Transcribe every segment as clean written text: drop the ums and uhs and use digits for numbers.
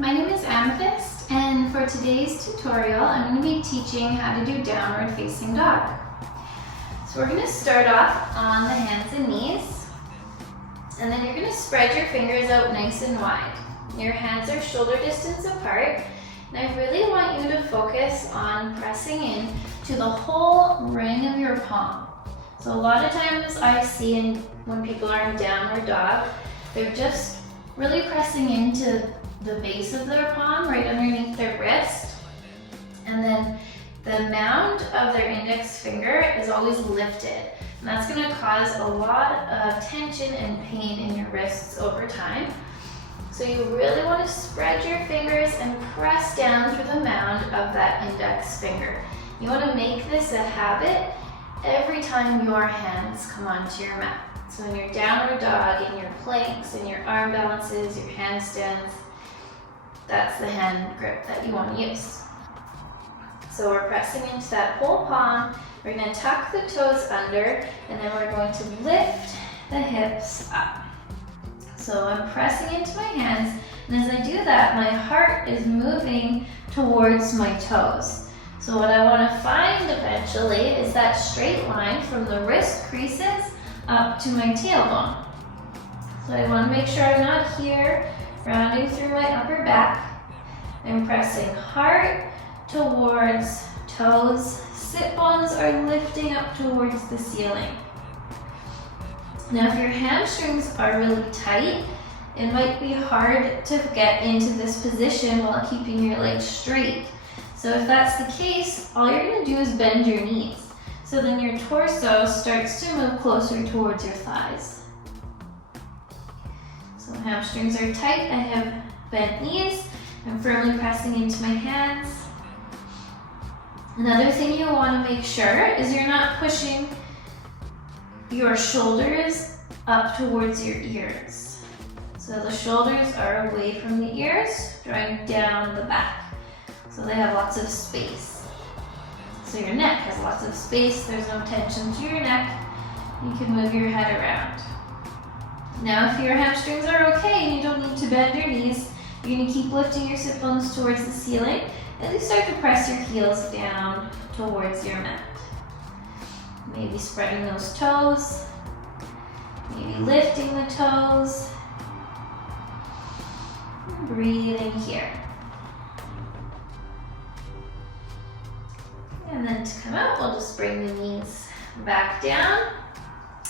my name is Amethyst, and for today's tutorial I'm going to be teaching how to do downward facing dog. So we're going to start off on the hands and knees, and then you're going to spread your fingers out nice and wide. Your hands are shoulder distance apart, and I really want you to focus on pressing in to the whole ring of your palm. So a lot of times I see when people are in downward dog, they're just really pressing into the base of their palm, right underneath their wrist. And then the mound of their index finger is always lifted. And that's going to cause a lot of tension and pain in your wrists over time. So you really want to spread your fingers and press down through the mound of that index finger. You want to make this a habit every time your hands come onto your mat. So in your downward dog, in your planks, in your arm balances, your handstands, that's the hand grip that you want to use. So we're pressing into that whole palm. We're going to tuck the toes under, and then we're going to lift the hips up. So I'm pressing into my hands, and as I do that, my heart is moving towards my toes. So what I want to find eventually is that straight line from the wrist creases up to my tailbone. So I want to make sure I'm not here, rounding through my upper back. I'm pressing heart towards toes. Sit bones are lifting up towards the ceiling. Now if your hamstrings are really tight, it might be hard to get into this position while keeping your legs straight. So if that's the case, all you're going to do is bend your knees. So then your torso starts to move closer towards your thighs. So hamstrings are tight, I have bent knees, I'm firmly pressing into my hands. Another thing you want to make sure is you're not pushing your shoulders up towards your ears. So the shoulders are away from the ears, drawing down the back. So they have lots of space. So your neck has lots of space, there's no tension to your neck. You can move your head around. Now if your hamstrings are okay and you don't need to bend your knees, you're going to keep lifting your sit bones towards the ceiling as you start to press your heels down towards your mat. Maybe spreading those toes, maybe lifting the toes, breathing here. And then to come out, we'll just bring the knees back down.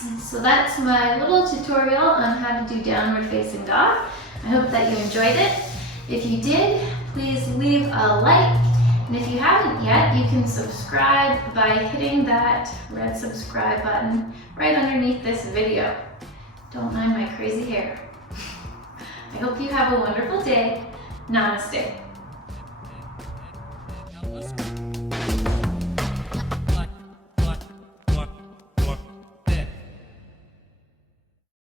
And so that's my little tutorial on how to do downward facing dog. I hope that you enjoyed it. If you did, please leave a like. And if you haven't yet, you can subscribe by hitting that red subscribe button right underneath this video. Don't mind my crazy hair. I hope you have a wonderful day. Namaste.